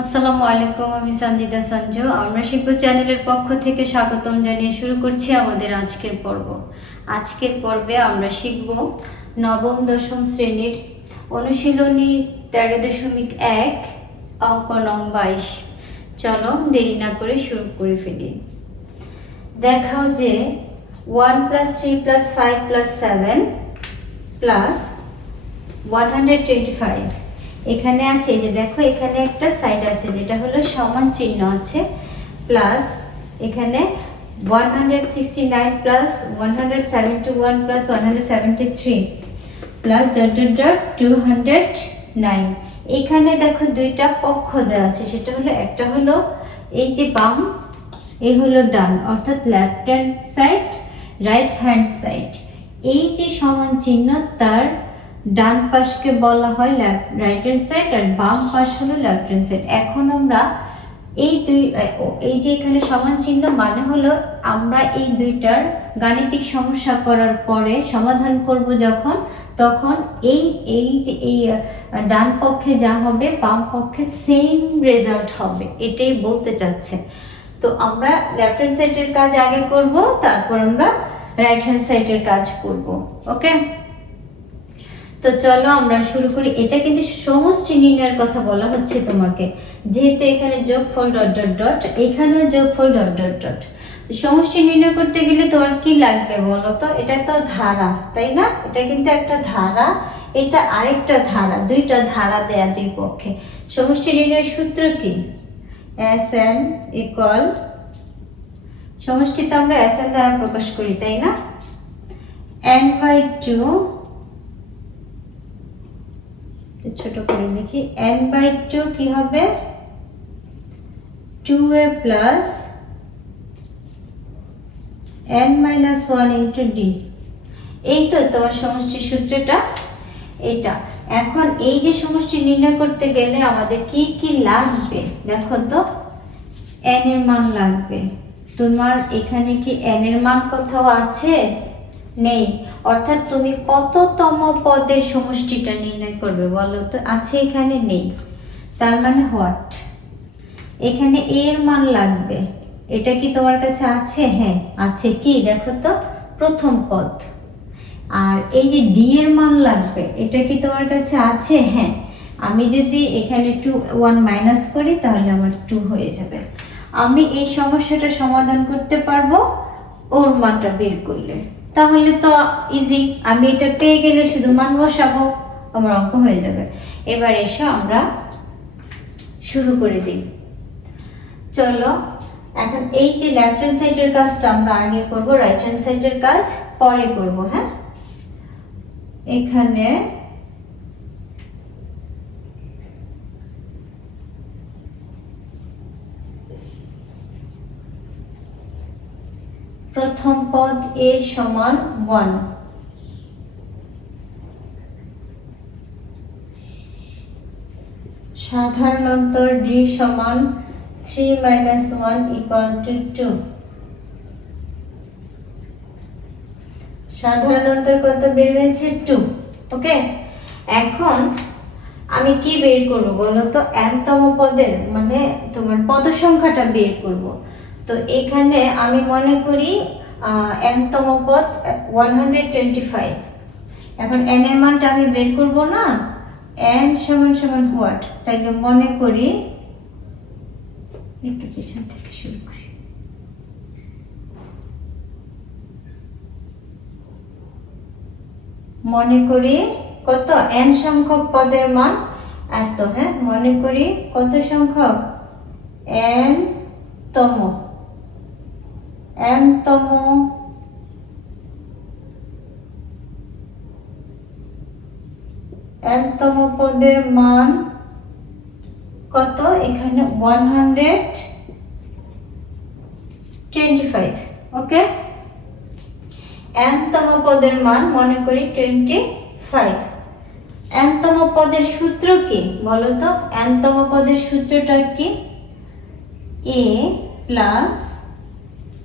আসসালামু আলাইকুম, আমি সঞ্জিদা সঞ্জু। আমরা শিল্প চ্যানেলের পক্ষ থেকে স্বাগতম জানিয়ে শুরু করছি আমাদের আজকের পর্ব। আজকের পর্বে আমরা শিখব নবম দশম শ্রেণীর অনুশীলনী 13.1 অঙ্ক নং 22। চলো দেরি না করে শুরু করে ফেলি। দেখাও যে 1 + 3 + 5 + 7 + 125 এখানে আছে, যে দেখো এখানে একটা সাইড আছে যেটা হলো সমান চিহ্ন আছে, প্লাস এখানে 169 + 171 + 173 প্লাস ... 209। এখানে দেখো দুইটা পক্ষ দেওয়া আছে, সেটা হলো একটা হলো এই যে বাম, এই হলো ডান, অর্থাৎ left hand side, right hand side. এই যে সমান চিহ্ন, তার ডান পাশকে বলা হয় রাইট হ্যান্ড সাইড আর বাম পাশ হলো লেফট হ্যান্ড সাইড। এখন আমরা এই যে এখানে সমান চিহ্ন মানে হলো আমরা এই দুইটার গাণিতিক সমস্যা করার পরে সমাধান করব যখন, তখন এই যে এই ডান পক্ষে যা হবে বাম পক্ষে সেম রেজাল্ট হবে, এটাই বলতে চাচ্ছে। তো আমরা লেফট হ্যান্ড সাইডের কাজ আগে করব, তারপর আমরা রাইট হ্যান্ড সাইডের কাজ করব। ওকে, তো চলো আমরা শুরু করি। এটা কিন্তু সমষ্টি নির্ণয়ের কথা বলা হচ্ছে তোমাকে, যেহেতু এখানে যোগফল ... এখানেও যোগফল ... সমষ্টি নির্ণয় করতে গেলে তোমার কি লাগবে বলো তো? এটা তো ধারা, তাই না? এটা কিন্তু একটা ধারা, এটা আরেকটা ধারা, দুইটা ধারা দেয়া দুই পক্ষে। সমষ্টি নির্ণয়ের সূত্র কি? Sn = সমষ্টি তো আমরা Sn দ্বারা প্রকাশ করি, তাই না? n/2, ছোট করে লিখি, n/2 কি হবে? 2a + n-1 × d। এই তো তোমার সমষ্টি সূত্রটা এটা। এখন এই যে সমষ্টি নির্ণয় করতে গেলে আমাদের কি কি লাগবে দেখো তো। n এর মান লাগবে। তোমার এখানে কি n এর মান কোথাও আছে? নেই। অর্থাৎ তুমি কততম পদের সমষ্টিটা নির্ণয় করবে বলো তো? আছে, এখানে নেই। তার মানে হোয়াট? এখানে a এর মান লাগবে। এটা কি তোমার কাছে আছে? হ্যাঁ আছে। কি দেখো তো, প্রথম পদ। আর এই যে d এর মান লাগবে, এটা কি তোমার কাছে আছে? হ্যাঁ। আমি যদি এখানে 1 মাইনাস করি তাহলে আমার 2 হয়ে যাবে। আমি এই সমস্যাটা সমাধান করতে পারবো ওর মানটা বের করলে। তাহলে তো ইজি, আমি এটা পেয়ে গেলে শুধু মান বসাবো, আমার অঙ্ক হয়ে যাবে। এবার এসো আমরা শুরু করে দিই। চলো এখন এই যে লেফট হ্যান্ড সাইডের কাজটা আমরা আগে করব, রাইট হ্যান্ড সাইডের কাজ পরে করব। হ্যাঁ, এখানে প্রথম পদ a সমান 1, সাধারণ অন্তর d সমান 3 - 1 = 2। সাধারণ অন্তর কত বের হয়েছে? 2। ওকে, এখন আমি কি বের করব বলো তো? n-তম পদের মানে তোমার পদ সংখ্যাটা বের করব। তো এখানে আমি মনে করি n-তম পদ 125। এখন n এর মানটা আমি বের করব না, n = হোয়াট? তাইলে মনে করি, একটু পিছন থেকে শুরু করি। মনে করি কত? n সংখ্যক পদের মান এত। হ্যাঁ, মনে করি কত সংখ্যক? n-তম পদের মান কত? এখানে 125। ওকে, n-তম পদের মান মনে করি 25। n-তম পদের সূত্র কি বলো তো? n-তম পদের সূত্রটা কি? a প্লাস,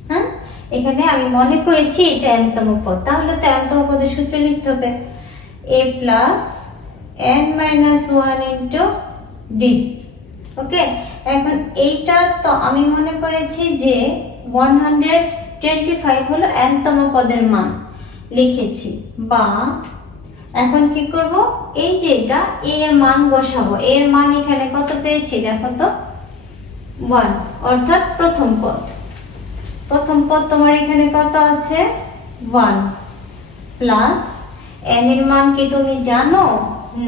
হ্যাঁ এখানে আমি মনে করেছি এটা n-তম পদ, তাহলে তো n-তম পদের সূত্র লিখতে হবে a + n - 1 × d। ওকে, এখন এইটা তো আমি মনে করেছি যে 125 হলো nতম পদের মান লিখেছি, বা এখন কি করব, এই যে এটা a এর মান বসাবো। a এর মান এখানে কত পেয়েছি দেখো তো, 1, অর্থাৎ প্রথম পদ। প্রথম পদ তোমার এখানে কত আছে, 1 প্লাস n এর মান কি তুমি জানো?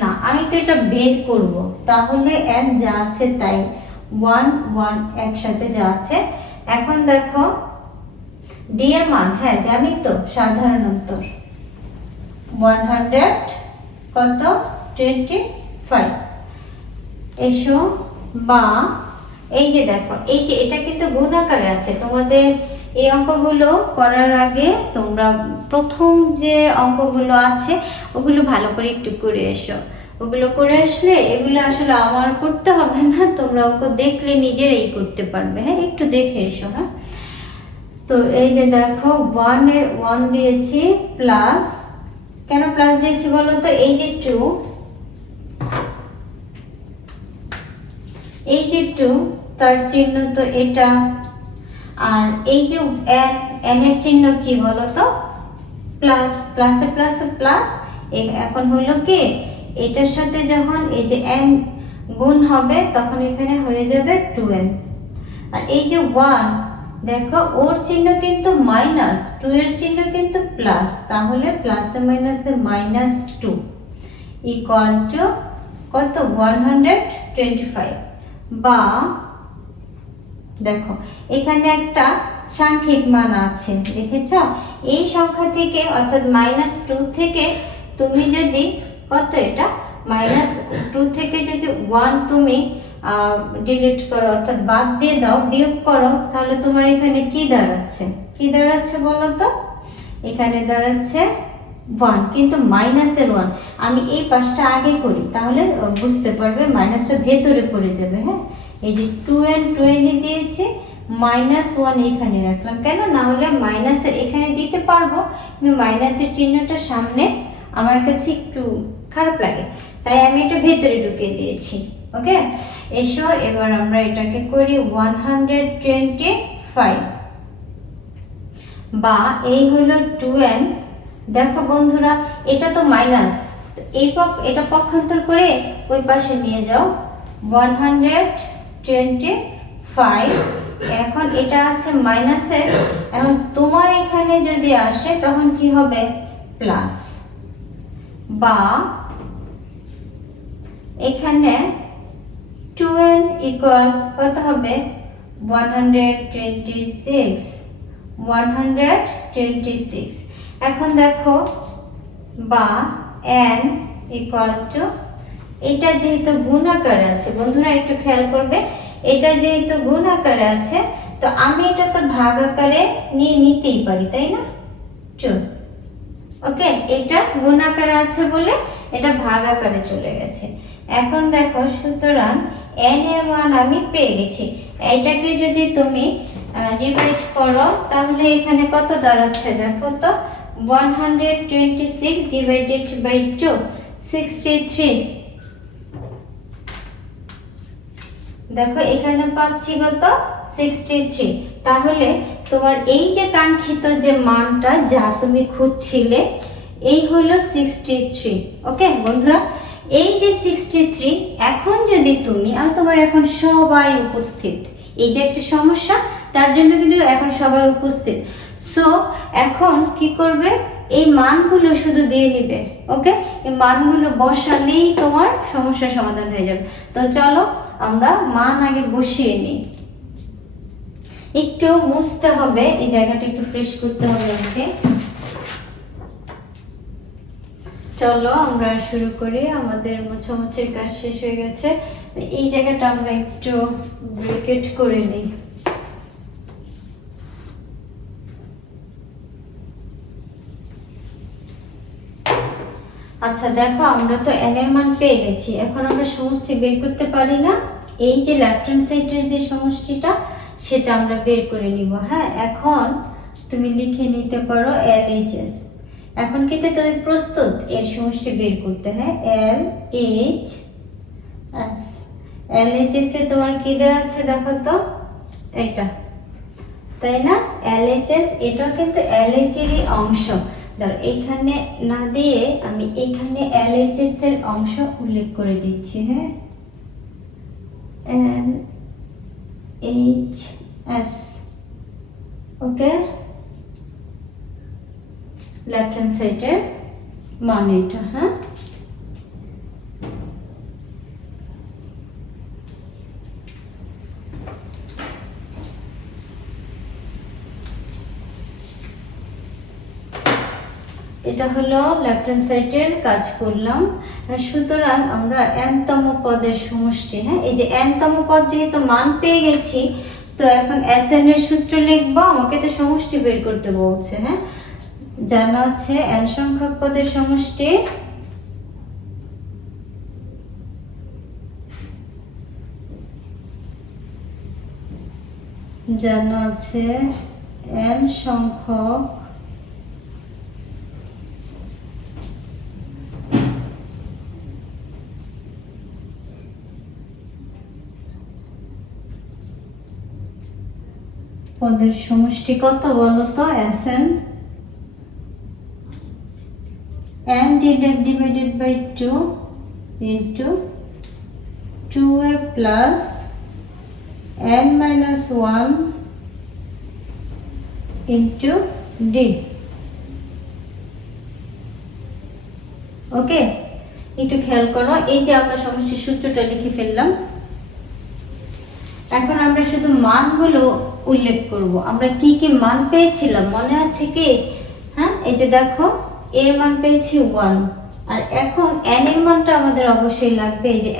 না, আমি তো এটা বের করব, তাহলে n যা আছে তাই, 1 1 একসাথে যা আছে। এখন দেখো d এর মান, হ্যাঁ জানি তো, সাধারণ উত্তর 100 কত 25। এসো, বা এই যে দেখো, এই যে এটা কিন্তু গুণ আকারে আছে। তোমাদের এই অঙ্কগুলো করার আগে তোমরা প্রথম যে অঙ্কগুলো আছে ওগুলো ভালো করে একটু করে এসো। ওগুলো করে আসলে এগুলো আসলে আমার করতে হবে না, তোমরা অঙ্ক দেখলে নিজেরাই করতে পারবে। হ্যাঁ, একটু দেখে এসো। হ্যাঁ, তো এই যে দেখো 1 এর 1 দিয়েছি, প্লাস, কেন প্লাস দিয়েছি বলো তো, এই যে 2, এই যে 2 তার চিহ্ন তো এটা, আর এই যে n এর চিহ্ন কি বলো তো, প্লাস, প্লাসে প্লাসে প্লাস। এখন হলো কি, এটার সাথে যখন এই যে n গুণ হবে তখন এখানে হয়ে যাবে 2n। আর এই যে 1 দেখো, ওর চিহ্ন কিন্তু মাইনাস, 2 এর চিহ্ন কিন্তু প্লাস, তাহলে প্লাসে মাইনাসে -2 ইকুয়াল টু কত, 125। বা দেখো এখানে একটা সাংখ্যিক মান আছে, দেখেছ? এই সংখ্যা থেকে, অর্থাৎ -2 থেকে তুমি যদি কত, এটা -2 থেকে যদি 1 তুমি ডিলিট করো, অর্থাৎ বাদ দিয়ে দাও, বিয়োগ করো, তাহলে তোমার এখানে কি দাঁড়াচ্ছে, কি দাঁড়াচ্ছে বলো তো? এখানে দাঁড়াচ্ছে 1, কিন্তু মাইনাসের 1। আমি এই পাশটা আগে করি, তাহলে বুঝতে পারবে, মাইনাসটা ভেতরে পড়ে যাবে। হ্যাঁ, এই যে 2n দিয়েছি, -1 এখানে রাখলাম, কেন না হলে মাইনাসের এখানে দিতে পারবো, কিন্তু মাইনাসের চিহ্নটা সামনে আমার কাছে একটু খারাপ লাগে, তাই আমি এটা ভেতরে ঢুকিয়ে দিয়েছি। ওকে, এসো এবার আমরা এটাকে করি 125, বা এই হলো 2n। দেখো বন্ধুরা, এটা তো মাইনাস, এটা পক্ষান্তর করে ওই পাশে নিয়ে যাও, 125। এখন এটা আছে মাইনাসের, এখন তোমার এখানে যদি আসে তখন কি হবে, প্লাস, বা এখানে 2n ইকুয়াল কত হবে, 126। এখন দেখো, বা n ইকুয়াল টু, এটা যেহেতু গুণ আকারে আছে, বন্ধুরা একটু খেয়াল করবে, এটা যেহেতু গুণ আকারে আছে, তো আমি এটা তো ভাগ আকারে নিতেই পারি, তাই না? চল, ওকে, এটা গুণ আকারে আছে বলে এটা ভাগ আকারে চলে গেছে। এখন দেখো, সুতরাং n এর মান আমি পেয়ে গেছি। এটাকে যদি তুমি ডিভাইড করো তাহলে এখানে কত দাঁড়াচ্ছে দেখো তো, 126 ডিভাইডেড বাই 2, 63। দেখো এখানে পাচ্ছি কত, 63। তাহলে তোমার এই যে কাঙ্ক্ষিত যে মানটা যা তুমি খুঁজছিলে, এই হলো 63। ওকে বন্ধুরা, এই যে 63, এখন যদি তুমি, আর তোমার এখন সবাই উপস্থিত, এই যে একটা সমস্যা, তার জন্য কিন্তু এখন সবাই উপস্থিত। সো এখন কি করবে, এই মানগুলো শুধু দিয়ে নিবে। ওকে, এই মানগুলো বসালেই তোমার সমস্যার সমাধান হয়ে যাবে। তো চলো আমরা মান আগে বসিয়ে নিই। একটু মুছতে হবে, এই জায়গাটা একটু ফ্রেশ করতে হবে আমাকে। চলো আমরা শুরু করি, আমাদের মোছামুছির কাজ শেষ হয়ে গেছে। এই জায়গাটা আমরা একটু ব্রেকেট করে নিই। আচ্ছা দেখো, আমরা তো n এর মান পেয়ে গেছি, এখন আমরা সমষ্টি বের করতে পারি না? এই যে লেফট হ্যান্ড সাইডের যে সমষ্টিটা, সেটা আমরা বের করে নিব। হ্যাঁ, এখন তুমি লিখে নিতে পারো LHS। এখন কিন্তু তুমি প্রস্তুত এর সমষ্টি বের করতে? হ্যাঁ, LHS। LHS এ তোমার কি দেওয়া আছে দেখো তো, এটা, তাই না? LHS এটা কিন্তু LH এরই অংশ। ধর এখানে না দিয়ে আমি এখানে LHS এর অংশ উল্লেখ করে দিচ্ছি, হ্যাঁ, NHS, ওকে, লেফট হ্যান্ড সাইডের মান এটা, হ্যাঁ। এটা হলো লেফট হ্যান্ড সাইডের কাজ করলাম। সুতরাং আমরা n-তম পদের সমষ্টি, হ্যাঁ, এই যে n-তম পদ যেহেতু মান পেয়ে গেছি, তো এখন Sn এর সূত্র লিখবো। আমাকে তো সমষ্টি বের করতে বলছে, হ্যাঁ, জানা আছে n সংখ্যক পদের সমষ্টি জানা আছে n সংখ্যক পদের সমষ্টি কত বলতো? Sn, n divided by 2 into 2a plus n minus 1 into d, ওকে। একটু খেয়াল করো, এই যে আমরা সমষ্টির সূত্রটা লিখে ফেললাম। এখন আমরা শুধু মানগুলো উল্লেখ করব। আমরা কি কি মান পেয়েছিলাম মনে আছে কি? হ্যাঁ, এই যে দেখো এর মান পেয়েছি 1, আর এখন n এর মানটা আমাদের অবশ্যই লাগবে। এই যে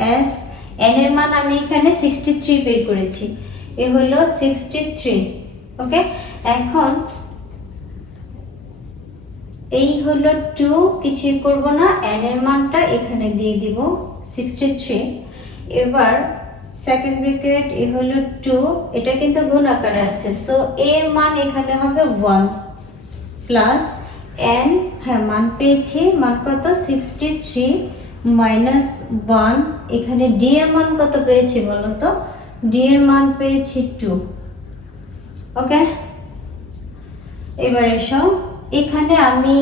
n এর মান আমি এখানে 63 বের করেছি, এ হলো 63, ওকে। এখন এই হলো 2, কিছুই করব না, n এর মানটা এখানে দিয়ে দিব 63। এবার সেকেন্ড ব্র্যাকেট, এ হলো 2, এটা কিন্তু গুণ আকারে আছে, সো এর মান এখানে হবে 1 প্লাস n, হ্যাঁ মান পেয়েছি, মান কত? 63 মাইনাস 1, এখানে d এর মান কত পেয়েছি বলো তো? d এর মান পেয়েছি 2, ওকে। এবার এসো, এখানে আমি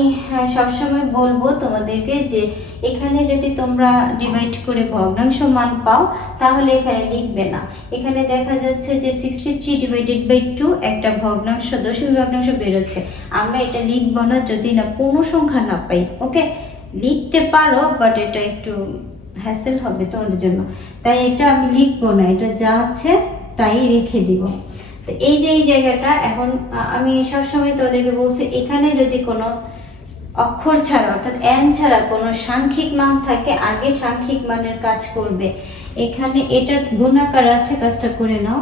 সবসময় বলবো তোমাদেরকে যে এখানে যদি তোমরা ডিভাইড করে ভগ্নাংশ মান পাও তাহলে এখানে লিখবে না। এখানে দেখা যাচ্ছে যে 63 ডিভাইডেড বাই 2 একটা ভগ্নাংশ, দশমিক ভগ্নাংশ বেরোচ্ছে। আমরা এটা লিখবো না যদি না পূর্ণ সংখ্যা না পাই, ওকে। লিখতে পারো বাট এটা একটু হ্যাসেল হবে তোমাদের জন্য, তাই এটা আমি লিখবো না, এটা যা আছে তাই রেখে দিব। এই যে এই জায়গাটা, এখন আমি সবসময় তোদেরকে বলছি এখানে যদি কোনো অক্ষর ছাড়া অর্থাৎ n ছাড়া কোনো সাংখ্যিক মান থাকে, আগে সাংখ্যিক মানের কাজ করবে। এখানে এটা গুণাকার আছে, কাজটা করে নাও।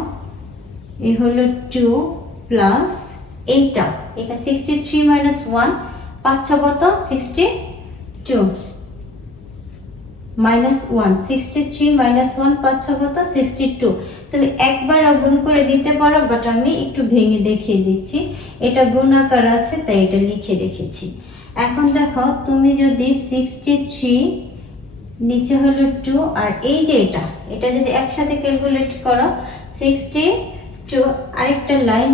এ হলো 2 প্লাস এইটা, এখানে 63 মাইনাস 1, 5 কত? 62 মাইনাস 1, 63 মাইনাস 1, 5 কত? 62। তুমি একবার গুণ করে দিতে পারো, বাট আমি একটু ভেঙে দেখিয়ে দিচ্ছি। এটা গুণাকার আছে তাই এটা লিখে রেখেছি। এখন দেখো, তুমি যদি 63 নিচে হলো 2 আর এই যে এটা যদি একসাথে ক্যালকুলেট করো 62, আরেকটা লাইন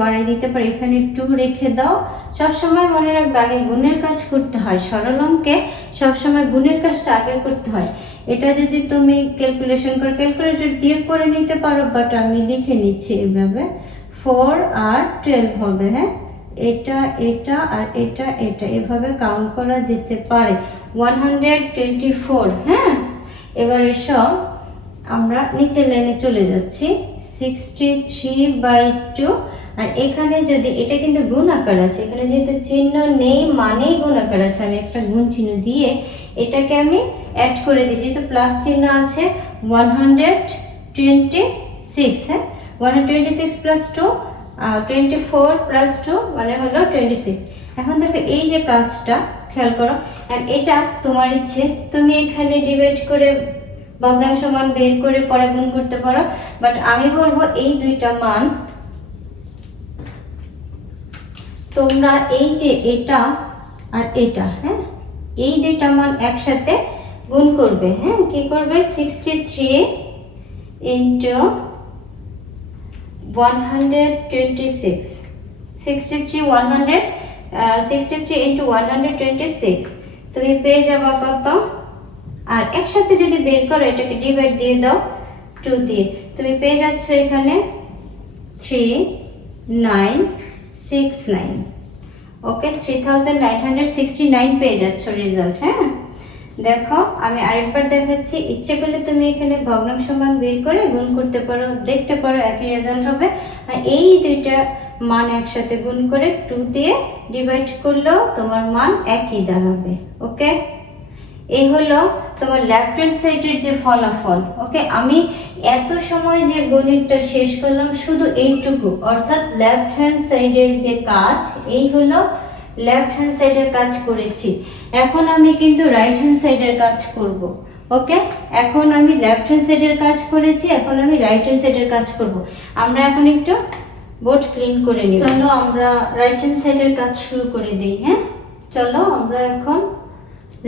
বাড়িয়ে দিতে পারো, এখানে 2 রেখে দাও। সবসময় মনে রাখবে আগে গুণের কাজ করতে হয়, সরল অঙ্কে সবসময় গুণের কাজটা আগে করতে হয়। এটা যদি তুমি ক্যালকুলেশন করে ক্যালকুলেটর দিয়ে করে নিতে পারো, বাট আমি লিখে নিচ্ছি এভাবে, 4 আর 12 হবে, হ্যাঁ, এটা আর এটা এভাবে কাউন্ট করা যেতে পারে, 124, হ্যাঁ। এবার এসব আমরা নিচের লাইনে চলে যাচ্ছি, 63/2, আর এখানে যদি এটা কিন্তু গুণ আকার আছে, এখানে যেহেতু চিহ্ন নেই মানেই গুণ আকার আছে, আমি একটা গুণ চিহ্ন দিয়ে এটাকে আমি অ্যাড করে দিচ্ছি, তো প্লাস চিহ্ন আছে 126, হ্যাঁ, 126 প্লাস 2, 24 প্লাস 2 মানে হলো 26। এখন দেখো এই যে কাজটা খেয়াল করো, আর এটা তোমার ইচ্ছে, তুমি এখানে ডিভাইড করে ভগ্নাংশ মান বের করে পরে গুণ করতে পারো, বাট আমি বলবো এই দুইটা মান তোমরা এই যে এটা আর এটা, হ্যাঁ, এই দুইটা মান একসাথে গুণ করবে, হ্যাঁ। কি করবে? 63 into 126, 63 into 126 তুমি পেয়ে যাবে কত? আর একসাথে যদি বের করো এটাকে ডিভাইড দিয়ে দাও 2 দিয়ে, তুমি পেয়ে যাচ্ছ এখানে 3969। ওকে, 3969 পেয়ে যাচ্ছ রেজাল্ট। হ্যাঁ, দেখো আমি আরেকবার দেখাচ্ছি, ইচ্ছে করলে তুমি এখানে ভগ্নাংশ মান বের করে গুণ করতে পারো, দেখতে পারো একই রেজাল্ট হবে। আর এই দুইটা মান একসাথে গুণ করে 2 দিয়ে ডিভাইড করলেও তোমার মান একই দাঁড়াবে। ওকে, এই হলো তোমার লেফট হ্যান্ড সাইডের যে ফলাফল। ওকে, আমি এত সময় যে গণিতটা শেষ করলাম শুধু এইটুকু, অর্থাৎ লেফট হ্যান্ড সাইডের যে কাজ, এই হলো লেফট হ্যান্ড সাইডের কাজ করেছি। এখন আমি কিন্তু রাইট হ্যান্ড সাইডের কাজ করব। ওকে, এখন আমি লেফট হ্যান্ড সাইডের কাজ করেছি, এখন আমি রাইট হ্যান্ড সাইডের কাজ করব। আমরা এখন একটু বোর্ড ক্লিন করে নিই। চলো আমরা রাইট হ্যান্ড সাইডের কাজ শুরু করে দিই। হ্যাঁ, চলো আমরা এখন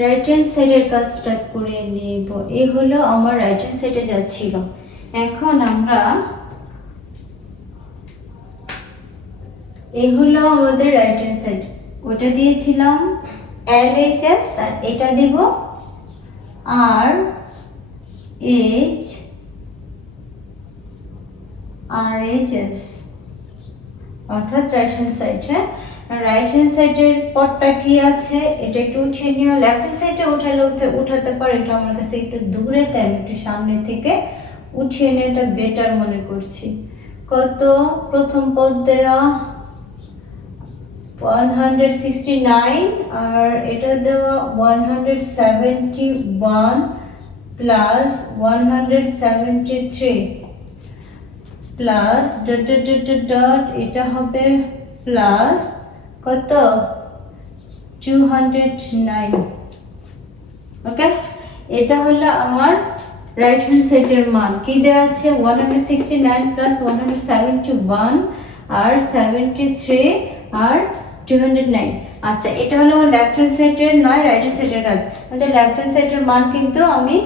রাইট হ্যান্ড সাইডের কাজটা করে নেব। এই হলো আমার রাইট হ্যান্ড সাইডে যাচ্ছিল। এখন আমরা, এই হলো আমাদের রাইট হ্যান্ড সাইড, ওটা দিয়েছিলাম LHS আর এটা দিব RHS, অর্থাৎ রাইট হ্যান্ড সাইড। হ্যাঁ, রাইট হ্যান্ড সাইডের পরটা কি আছে এটা একটু উঠিয়ে নিও। লেফট হ্যান্ড সাইডে উঠালে উঠাতে পারো, এটা আমার কাছে একটু দূরে, তাই আমি একটু সামনে থেকে উঠিয়ে নিয়ে এটা বেটার মনে করছি। কত? প্রথম পদ দেওয়া 169 আর এটা দেওয়া 171 প্লাস 173 প্লাস ডট এটা হবে প্লাস কত? 209। ওকে, এটা হলো আমার রাইট হ্যান্ড সাইডের মান। কি দেওয়া আছে? 169 প্লাস 171 আর 73 আর 209। আচ্ছা, এটা হলো আমার লেফট হ্যান্ড সাইডের নয় রাইট হ্যান্ড সাইডের কাজ। আমাদের লেফট হ্যান্ড সাইডের মান কিন্তু আমি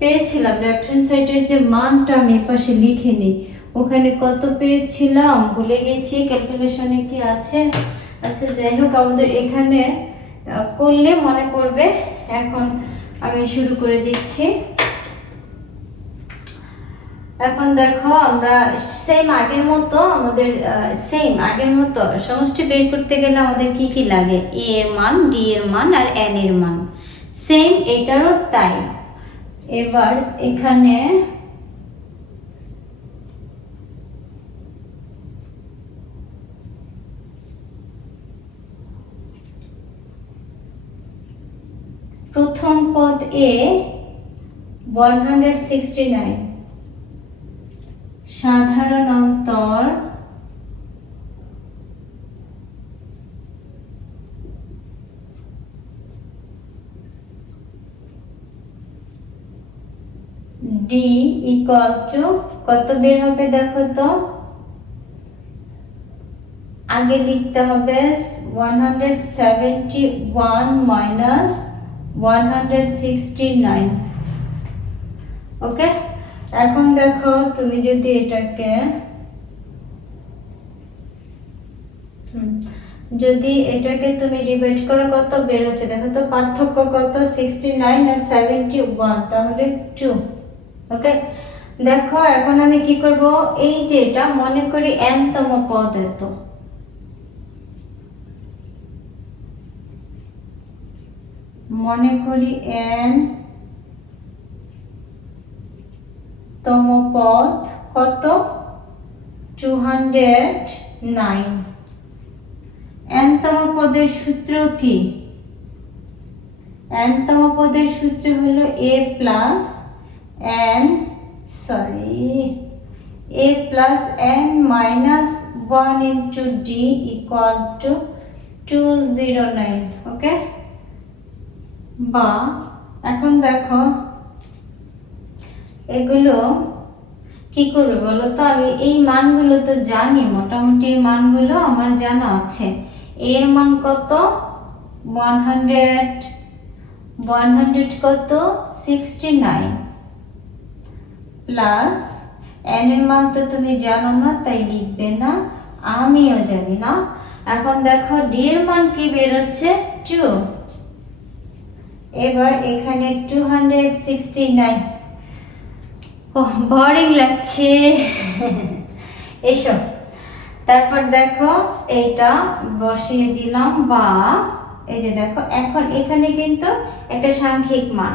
পেয়েছিলাম। লেফট হ্যান্ড সাইডের যে মানটা আমি পাশে লিখে নিই, ওখানে কত পেয়েছিলাম ভুলে গেছি, ক্যালকুলেশনে কি আছে? আচ্ছা, যাই হোক, আমাদের এখানে করলে মনে পড়বে। এখন আমি শুরু করে দিচ্ছি। এখন দেখো, আমরা সেম আগের মতো সমষ্টি বের করতে গেলে আমাদের কি কি লাগে? এ এর মান, ডি এর মান আর এন এর মান। সেম এটারও তাই। এবার এখানে প্রথম পদ এ 169, সাধারণ অন্তর ডি ইকুয়াল টু কত বের হবে? দেখো তো, আগে লিখতে হবে 171 মাইনাস 169। ওকে, এখন দেখো, তুমি যদি এটাকে তুমি ডিভাইড করো, কত বের হচ্ছে দেখো তো, পার্থক্য কত? 69 আর 71, তাহলে 2। ওকে, দেখো এখন আমি কি করব? এই যে এটা মনে করি n তম পদ, এত মনে করি n তম পদ, কত? 209। n তম পদের সূত্র কি? n তম পদের সূত্র হলো a plus n minus 1 into d equal to 209। ওকে, বা এখন দেখো এগুলো কি করবে বলো তো? আমি এই মানগুলো তো জানি, মোটামুটি এই মানগুলো আমার জানা আছে। এর মান কত? 100 কত? 69 প্লাস n এর মান তো তুমি জানো না, তাই লিখবে না, আমিও জানি না। এখন দেখো d এর মান কি বের হচ্ছে 2। এবার এখানে 269, বোরিং লাগছে এসো। তারপর দেখো এটা বসিয়ে দিলাম, বা এই যে দেখো এখন এখানে কিন্তু একটা সাংখ্যিক মান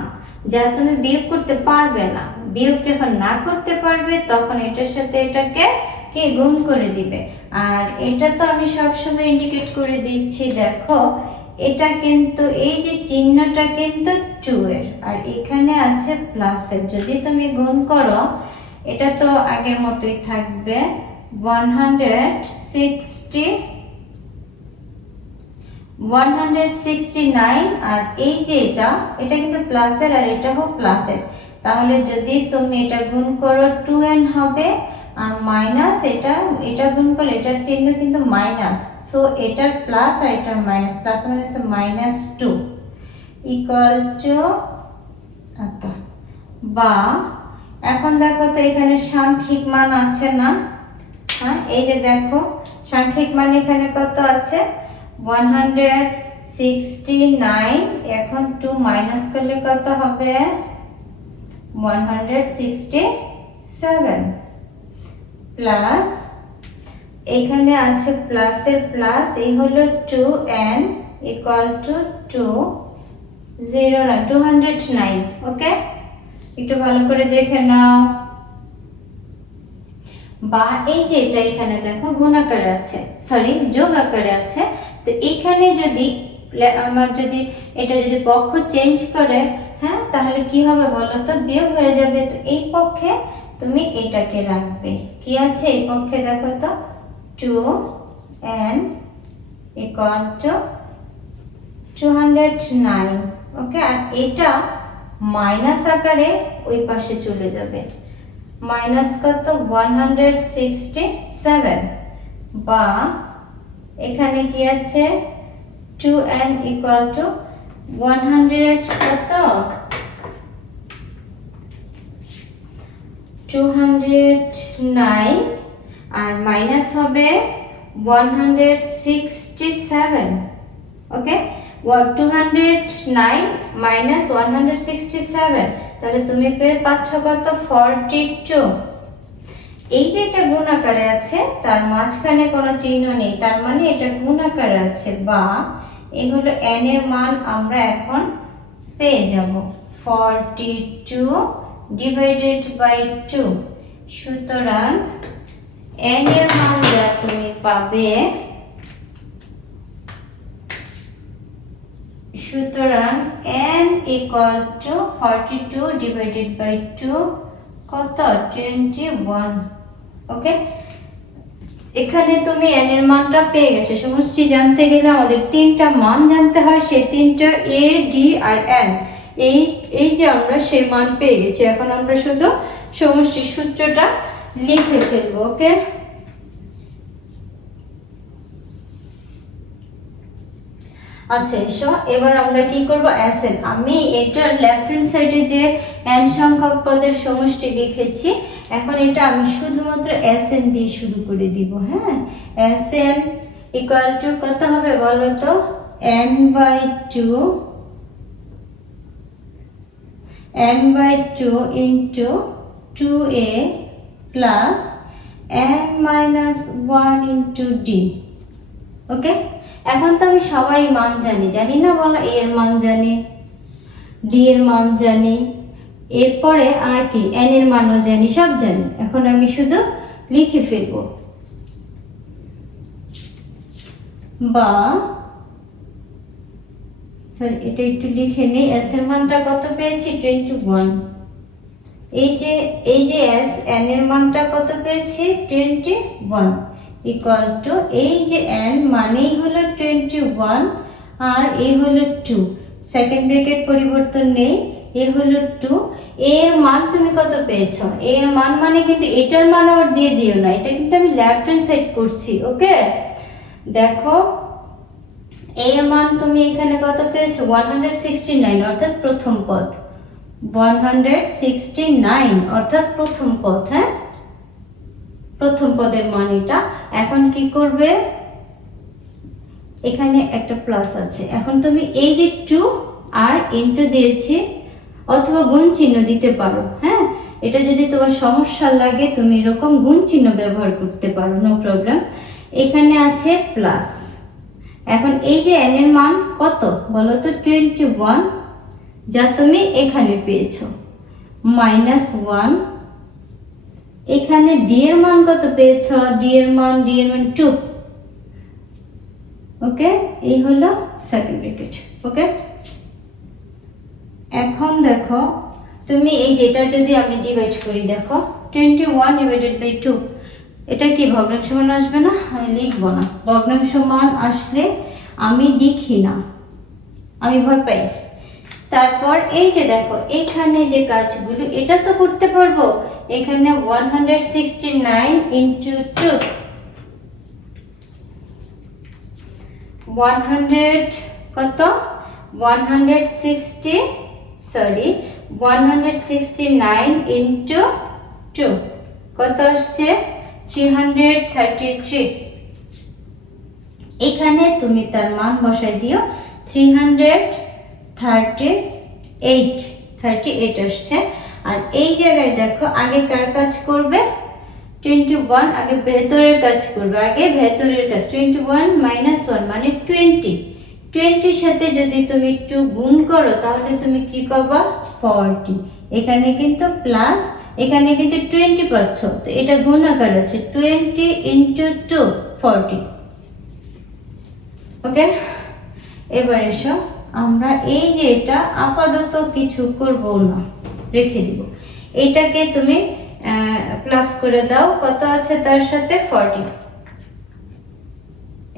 যা তুমি বিয়োগ করতে পারবে না। বিয়োগ যখন না করতে পারবে তখন এটার সাথে এটাকে কি গুণ করে দিবে। আর এটা তো আমি সবসময় ইন্ডিকেট করে দিচ্ছি, দেখো এটা কিন্তু এই যে চিহ্নটা কিন্তু 2 এর, আর এখানে আছে প্লাসের। যদি তুমি গুণ করো এটা তো আগের মতোই থাকবে 169, আর এই যে এটা কিন্তু প্লাসের আর এটাও প্লাসের। তাহলে যদি তুমি এটা গুণ করো 2n হবে, আর মাইনাস এটা গুণ করলে এটার চিহ্ন কিন্তু মাইনাস, সো এটার প্লাস আর এটার মাইনাস, প্লাস মানে -2 ইকুয়াল টু বা। এখন দেখো তো এখানে সাংখ্যিক মান আছে না? হ্যাঁ, এই যে দেখো সাংখ্যিক মান এখানে কত আছে 169। এখন 2 মাইনাস করলে কত হবে 167, প্লাস এখানে আছে প্লাসের প্লাস, এই হলো 2n ইকুয়াল টু 209। ওকে, একটু ভালো করে দেখে নাও। বা এই যে এটা এখানে দেখো গুণ আকারে আছে, সরি যোগ আকারে আছে। তো এখানে যদি এটা যদি পক্ষ চেঞ্জ করে, হ্যাঁ, তাহলে কি হবে বলো তো, বিয়োগ হয়ে যাবে। তো এই পক্ষে তুমি এটাকে রাখবে, কি আছে এই পক্ষে দেখো তো 2n ইকুয়াল টু 209। ওকে, আর এটা মাইনাস আকারে ওই পাশে চলে যাবে, মাইনাস কত 167, বা এখানে কি আছে 2n ইকুয়াল টু 100 কত 209, আর মাইনাস হবে 167। ওকে, 209 মাইনাস 167, তাহলে তুমি পাচ্ছ কত 42। এই যে এটা গুণ আকারে আছে, তার মাঝখানে কোনো চিহ্ন নেই, তার মানে এটা গুণ আকারে আছে, বা এই হলো n এর মান আমরা এখন পেয়ে যাব 42 ডিভাইডেড বাই 2। সুতরাং n এর মান যা তুমি পাবে, সুতরাং n equal to 42 divided by 2 কত 21। ওকে, এখানে তুমি n এর মানটা পেয়ে গেছো। সমষ্টি জানতে গেলে আমাদের তিনটা মান জানতে হয়, সেই তিনটা a d আর n। এই যে আমরা সেই মান পেয়ে গেছি, এখন আমরা শুধু সমষ্টির সূত্রটা লিখে ফেলবো। ওকে, আচ্ছা এসো, এবার আমরা কি করব Sn। আমি এটার লেফট হ্যান্ড সাইডে যে n সংখ্যক পদের সমষ্টি লিখেছি, এখন এটা আমি শুধুমাত্র Sn দিয়ে শুরু করে দিব। হ্যাঁ, Sn ইকুয়াল টু কত হবে বলো তো, n/2 into 2a plus n-1 into d। ওকে, এখন তো আমি সবারই মান জানি না বলো, a এর মান জানি, d এর মান জানি, এরপরে আর কি n এর মানও জানি, সব জানি। এখন আমি শুধু লিখে ফেলবো, বা সরি এটা একটু লিখে নেই। s এর মানটা কত পেয়েছি 21। এই যে s n এর মানটা কত পেয়েছি 21 ইকুয়াল টু এই যে n মানেই হলো 21 আর এই হলো 2, সেকেন্ড ব্র্যাকেট পরিবর্তন নেই, এ হলো 2। এর মান তুমি কত পেয়েছো, এর মান মানে কিন্তু এটার মান আবার দিয়ে দিও না, এটা কিন্তু আমি লেফট হ্যান্ড সাইড করছি। ওকে, দেখো এর মান তুমি এখানে কত পেয়েছো 169 অর্থাৎ প্রথম পদ, 169 অর্থাৎ প্রথম পদ। হ্যাঁ, প্রথম পদের মান এটা। এখন কি করবে, এখানে একটা প্লাস আছে, এখন তুমি এই যে 2 আর ইনটু দিয়েছি অথবা গুণ চিহ্ন দিতে পারো, হ্যাঁ এটা যদি তোমার সমস্যা লাগে তুমি এরকম গুণ চিহ্ন ব্যবহার করতে পারো, নো প্রবলেম। এখানে আছে প্লাস, এখন এই যে n এর মান কত বলো তো 21, যা তুমি এখানে পেয়েছো, -1, এখানে d এর মান কত পেয়েছো, d এর মান 2, ওকে এই হলো সেকেন্ড ব্র্যাকেট, ওকে। এখন দেখো তুমি এই যেটা যদি আমি ডিভাইড করি, দেখো 21 ডিভাইডেড বাই 2, এটা কি ভগ্নাংশ মান আসবে না, আমি লিখবো না, ভগ্নাংশ মান আসলে আমি লিখি না, আমি ভয় পাই। তারপর এই যে দেখো এখানে যে কাজগুলো এটা তো করতে পারবো, এখানে 169 ইনটু 2, 100 কত 169 ইনটু 2 কত আসছে 333। এখানে তুমি তার মান বসাই দিও, 338 আসছে। আর এই জায়গায় দেখো আগে কার কাজ করবে, 21, আগে ভেতরের কাজ করবে, আগে ভেতরের কাজ, 21 -1 মানে 20, 20 সাথে যদি তুমি 2 গুণ করো তাহলে তুমি কি পাবা 40, এখানে কিন্তু প্লাস, এখানে কিন্তু 20 পাচ্ছ, তো এটা গুণ আকার আছে, 20 ইনটু 2 40, ওকে। এবার এসো আমরা এই যে এটা আপাতত কিছু করব না, রেখে দিব, এটাকে তুমি প্লাস করে দাও, কত আছে তার সাথে 40,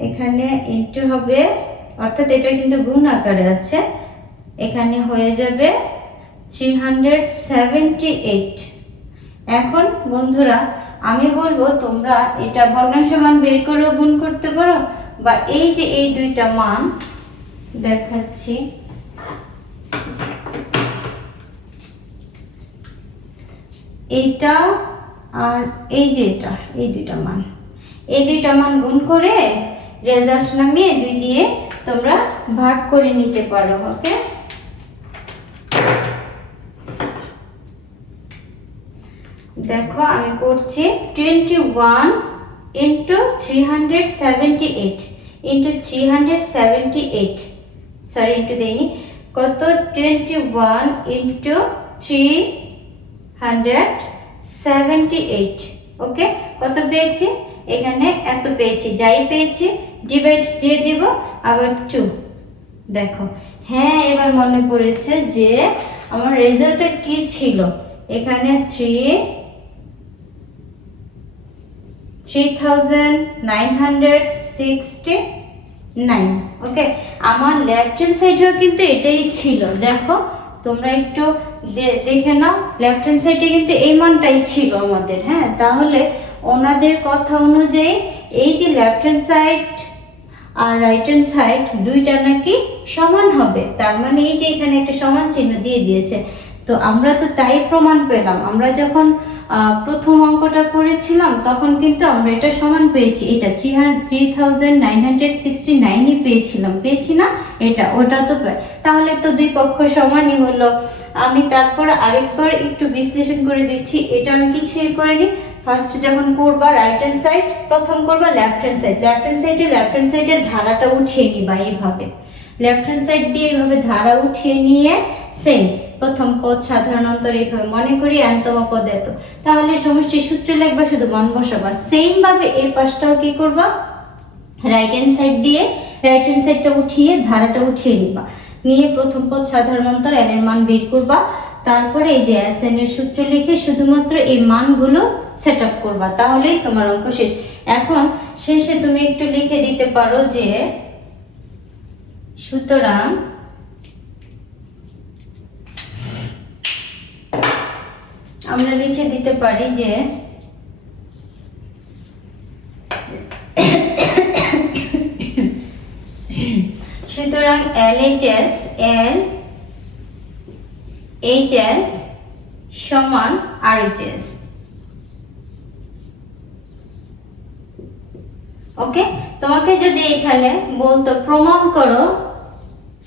এখানে ইনটু হবে, অর্থাৎ এটা কিন্তু গুণ আকারে আছে, এখানে হয়ে যাবে 378। এখন বন্ধুরা আমি বলবো তোমরা এটা ভগ্নাংশ মান বের করেও গুণ করতে পারো, বা এই যে এই দুইটা মান দেখাচ্ছি, এইটা আর এই যে এটা, এই দুইটা মান গুণ করে রেজাল্ট নামিয়ে 2 দিয়ে তোমরা ভাগ করে নিতে পারো, ওকে। দেখো আমি করছি 21 ইনটু 378 ইনটু 378, সরি ইনটু দেইনি, কত 21 ইনটু 378, ওকে। কত পেয়েছি, এখানে এত পেয়েছি, যাই পেয়েছি ডিভাইড দিয়ে দিব, আবার 2, দেখো হ্যাঁ এবার মনে পড়েছে যে আমার রেজাল্টটা কি ছিল, এখানে 3969, ওকে। আমার লেফট হ্যান্ড সাইডেও কিন্তু এটাই ছিল, দেখো তোমরা একটু দেখে নাও, লেফট হ্যান্ড সাইডে কিন্তু এই মানটাই ছিল আমাদের, হ্যাঁ। তাহলে ওনাদের কথা অনুযায়ী এই যে লেফট হ্যান্ড সাইড আর রাইট হ্যান্ড সাইড দুইটা নাকি সমান হবে, তার মানে এই যে এখানে একটা সমান চিহ্ন দিয়ে দিয়েছে, তো আমরা তো তাই প্রমাণ পেলাম, আমরা যখন প্রথম অঙ্কটা করেছিলাম তখন কিন্তু আমরা এটা সমান পেয়েছি, এটা 3969 পেয়েছিলাম, পেয়েছি না, এটা ওটা তো তাহলে তো দুই পক্ষ সমানই হলো। আমি তারপর আরেকবার একটু বিশ্লেষণ করে দিচ্ছি, এটা আমি কিছুই করিনি, ফার্স্ট যখন করবা রাইট হ্যান্ড সাইড, প্রথম করবা left hand side, left hand সাইডের ধারাটা উঠিয়ে নিবা, এইভাবে লেফট হ্যান্ড সাইড দিয়ে এইভাবে ধারা উঠিয়ে নিয়ে সেম প্রথম পদ সাধারণ অন্তর এইভাবে মনে করি n তম পদ এত, তাহলে সমষ্টির সূত্র লিখবা, শুধু মান বসাবা। সেম ভাবে এই পাশটাও কি করবা, রাইট হ্যান্ড সাইড দিয়ে রাইট হ্যান্ড সাইডটা উঠিয়ে ধারাটা উঠিয়ে নিবা, নিয়ে প্রথম পদ সাধারণ অন্তর n এর মান বের করবা, তারপরে এই যে Sn এর সূত্র লিখে শুধুমাত্র এই মানগুলো সেট আপ করবা, তাহলেই তোমার অঙ্ক শেষ। এখন শেষে তুমি একটু লিখে দিতে পারো যে সুতরাং আমরা লিখে দিতে পারি যে সুতরাং LHS সমান RHS, ওকে, তোমাকে যদি এখানে বলতো প্রমাণ করো,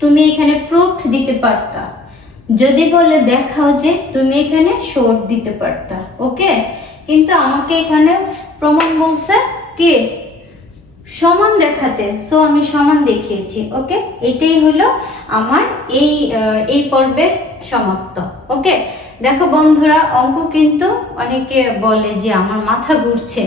তুমি এখানে প্রুফ দিতে পারতা। যদি বলে দেখাও যে, তুমি এখানে শর্ট দিতে পারতা। ওকে, কিন্তু আমাকে এখানে প্রমাণ বলছে কে, সমান দেখাতে, সো আমি সমান দেখিয়েছি। ওকে, এটাই হলো আমার এই পর্বের সমাপ্ত। ওকে, দেখো বন্ধুরা, অঙ্ক কিন্তু অনেকে বলে যে আমার মাথা ঘুরছে,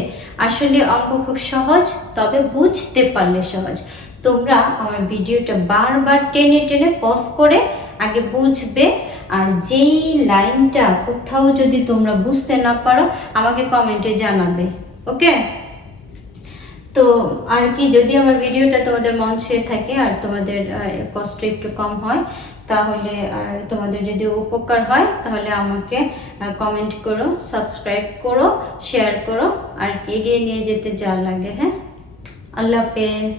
আসলে অঙ্ক খুব সহজ, তবে বুঝতে পারলে সহজ। তোমরা আমার ভিডিওটা বারবার টেনে টেনে পজ করে আগে বুঝবে, আর যেই লাইনটা কোথাও যদি তোমরা বুঝতে না পারো আমাকে কমেন্টে জানাবে। ওকে, তো আর কি, যদি আমার ভিডিওটা তোমাদের মন ছুঁয়ে থাকে আর তোমাদের কষ্ট একটু কম হয়, তাহলে আর তোমাদের যদি উপকার হয়, তাহলে আমাকে কমেন্ট করো, সাবস্ক্রাইব করো, শেয়ার করো, আর কি এগিয়ে নিয়ে যেতে যা লাগে। হ্যাঁ, আল্লাহ হাফেজ।